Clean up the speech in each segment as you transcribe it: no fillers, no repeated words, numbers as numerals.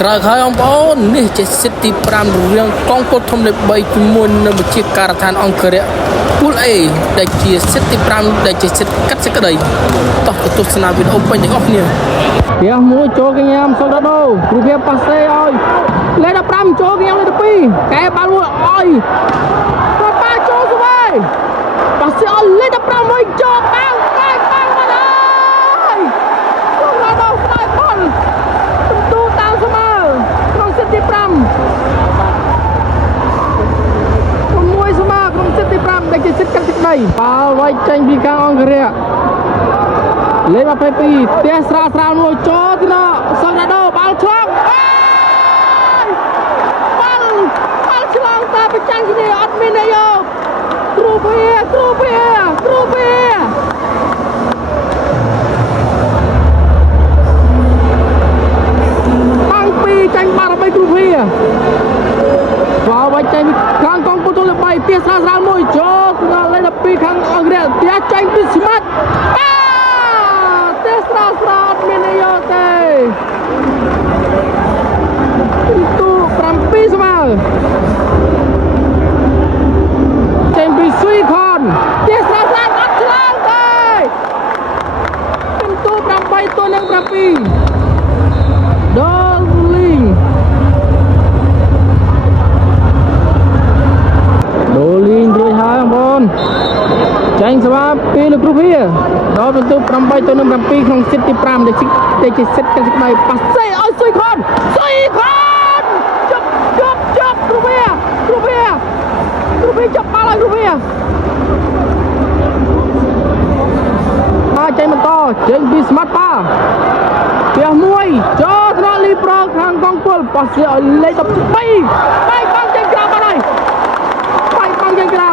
ក្រៅហើយបងប្អូននេះជាសិទ្ធិ5រឿងកងពលធំលេខ3ជាមួយនឹងវិជាការដ្ឋានអង្គរៈពូល A ដែលជាសិទ្ធិ5ដែលជាសិទ្ធិកាត់សេចក្តីតោះទៅទស្សនាវីដេអូពេញទាំងអស់គ្នាវាមួយចូលកញ្ញាសុកដោគ្រូភាពប៉ាសេឲ្យលេខ15ចូលកញ្ញាលេខ12កែបាល់មួយឲ្យគាត់ប៉ាចូលស្វែងប៉ាសេឲ្យលេខ15មួយចូលបាល់បាល់បាល់មកហើយសុកដោស្ដាយបាល់ទូតាមស្មើក្នុងសិទ្ធិ5មួយស្មើក្នុងសិទ្ធិ5ដែលជាសិទ្ធិកាត់សេចក្តីបាល់វាយចេញពីខាងអង្គរៈលេខ22ផ្ទះស្រាលមួយចូលទីណោសុកដោបាល់ឆ្លងបាល់ឆ្លងតែប្រចាំគ្នាអត់មានអីយកគ្រូភាបាំងពីចាញ់បាល់របស់គ្រូភាបាល់វាយចេញខាងកងពលទល់3ផ្ទះស្រាលមួយចូលទីណោលេខ12ខាងអង្គរៈផ្ទះចេញពីស្មាត់ស្រាលមាននយោទេទូ7ស្មើចេញពីស៊ុយខនជាស្រាលអត់ឆ្លងទេទូ8ទល់នឹង7ដល់លីងរួចហើយបងប្អូនចាញ់ស្វាពីលោកគ្រូភាដល់បន្ទុក8ទល់នឹង7ក្នុងសិទ្ធិ5ដែលជាសិទ្ធិកាត់សេចក្តីប៉ាសេឲ្យស៊ុយខនជប់គ្រូភាចាប់បាល់ឲ្យគ្រូភាចេញបន្តចេញពីស្មាត់ប៉ាផ្ទះមួយចូលថ្នាក់លីប្រខាងកងពលប៉ាសេឲ្យលេខ13បែកបាំងចេញក្រៅបាត់ហើយបែកបាំងចេញក្រៅ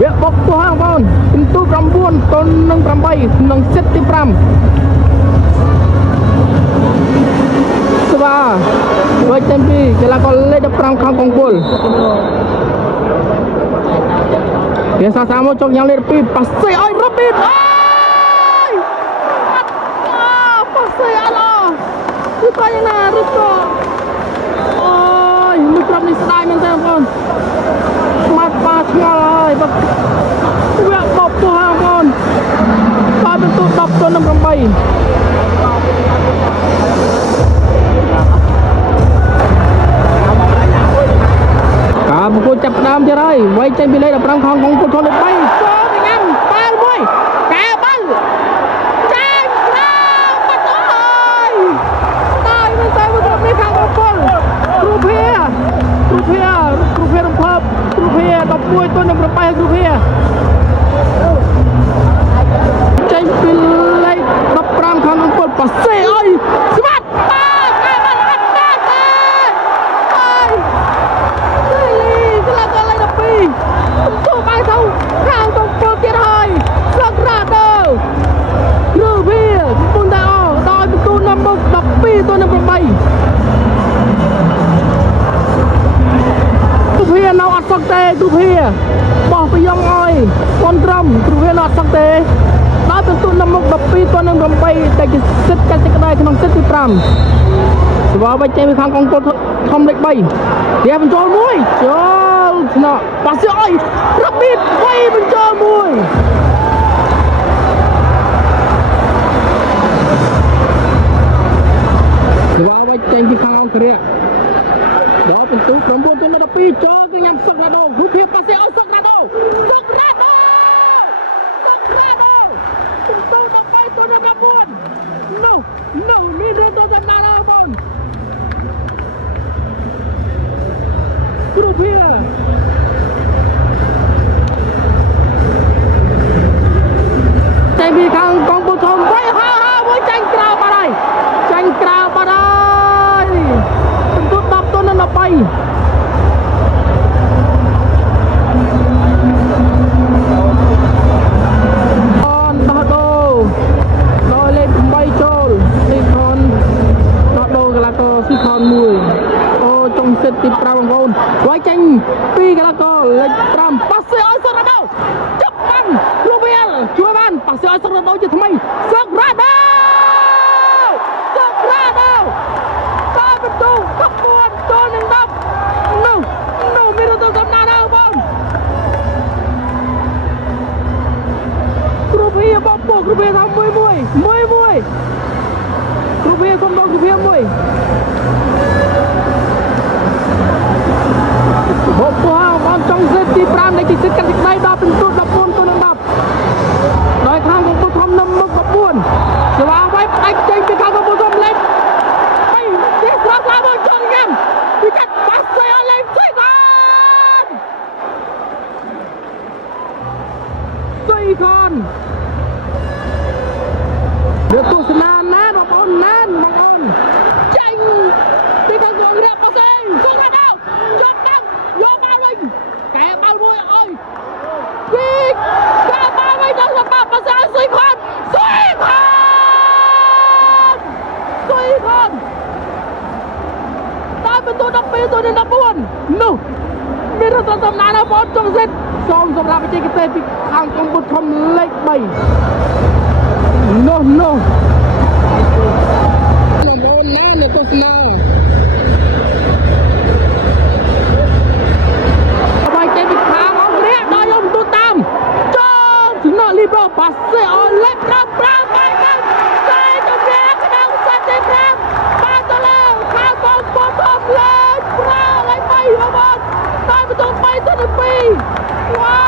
វាបុកពោះហើយបងប្អូនពិន្ទុ9ទល់នឹង8ក្នុងសិទ្ធិ5ស្វាវិញចេញពីកីឡាករលេខ15ខាងកងពលវាសាមកចុកយ៉ាងលេខ2ប៉ាសេឲ្យរ៉ូប៊ីនអើយប៉ាសេអត់គឺទៅយ៉ាងណាឬក៏អូយមួយក្រុមនេះស្ដាយមែនទេបងប្អូនស្មាត់ប៉ាឆ្ងល់ហើយបើវាបបពោះហើយបងប្អូនបើពិន្ទុ10ទល់នឹង8ការប្រកួតចាប់ផ្ដើមទៀតហើយវាយចេញពីលេខ15ខាងកងពលធំលេខ3ចូលទៅញ៉ាំបាល់មួយកែបាល់ចាញ់ក្រៅបាត់ហើយស្ដាយមែនទេមកត្រឹមនេះខាងកងពលគ្រូភារំភើបគ្រូភា11ទល់នឹង8គ្រូភាចេញពីលេខ15ខាងកងពលប៉ាសេអើយស្មាត់ទូបាយទៅខាងកងពលទៀតហើយស្លឹករ៉ាដូគ្រូភាពុនតែអដល់ពិន្ទុនាំមុខ12ទល់នឹង8គ្រូភានៅអត់សឹកទេគ្រូភាបោះប្រយងអើយប៉ុនត្រឹមគ្រូភានៅអត់សឹកទេដល់ពិន្ទុនាំមុខ12ទល់នឹង8តែជាសិទ្ធិកាត់សេចក្តីក្នុងសិទ្ធិ5ស្វាវិញចេញពីខាងកងពលធំលេខ3វាបញ្ចូលមួយចូលឆ្នោតប៉ាសេអើយរ៉ូប៊ីនវាយបញ្ចូលមួយស្វាវិញចេញពីខាងអង្គរៈដល់ពិន្ទុ9ទល់នឹង12ចូលគឺញ៉ាំសុករ៉ាដូរូបភាពប៉ាសេអើយសុករ៉ាដូពិន្ទុ13ទល់នឹង9នោះមានរត់ទៅដល់ណាបងគ្រូភាចេញពីខាងកងពលធំវិញមួយចាញ់ក្រៅបាត់ហើយពិន្ទុ10ទល់នឹង13ដោះដូដល់លេខ8ចូលស៊ីខនដោះដូកីឡាករស៊ីខន1អូចុងសិទ្ធទី5បងប្អូនវាយចេញពីកីឡាករលេខ5ប៉ាសេឲ្យសុករ៉ាដូចាប់បានគ្រូវាជួយបានប៉ាសេឲ្យសុករ៉ាដូជាថ្មីសុករ៉ាដូ មួយគ្រូវាសុំដល់គ្រូវាមួយបបោះអនចុងសេតទី5នៃទីសិតកាត់សេចក្តីដល់ពិន្ទុ14ទៅនឹង10ដោយខាងកំពូលធំនឹងមុខ14សេវាវាយផ្ដាច់ចេញពីខាងកំពូលធំលេខ3ទីស្រាប់ឡើងមកចង់ញ៉ាំពីកាត់បាសស្អីអស់លេខស្អីបានស្អីបានវាទស្សនាណាបងប្អូនណាបងប្អូនចេញពីខាងកំរៀបបស្អីជួយទៅដល់ចុចដល់យកមកវិញកែបាល់មួយអើយពីកែបាល់វិញដល់សបាបស្អីស្អីបានស្អីបានស្អីបានតែបន្ទូ12ទៅ14នោះមានរដ្ឋតំណាងរបស់បងចុងសិតសូមសម្រាប់បច្ចេកទេសពីខាងកម្ពុជាធំលេខ3នោះនោះនៅទស្សនាអ្វីចេញពីខាងអង្គរាដល់យកបន្ទូតាមចូលចំណកលីប្រូបាសេអនលេខ5បាយទៅតែជំរាបក្នុងសិតទី5បានទៅលើខាងបងប្អូនធំលេខ5លេខ3របស់តែបន្ទូ3ទៅ2វ៉ា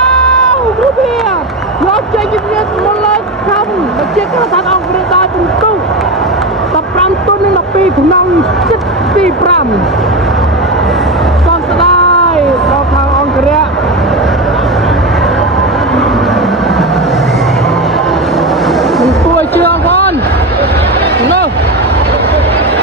វគ្រូវាយកចេញជំរាបមកលើខំបច្ចេកទេសអង្គរាដល់ពិន្ទុ15ទៅនឹង12ក្នុងសិតទី5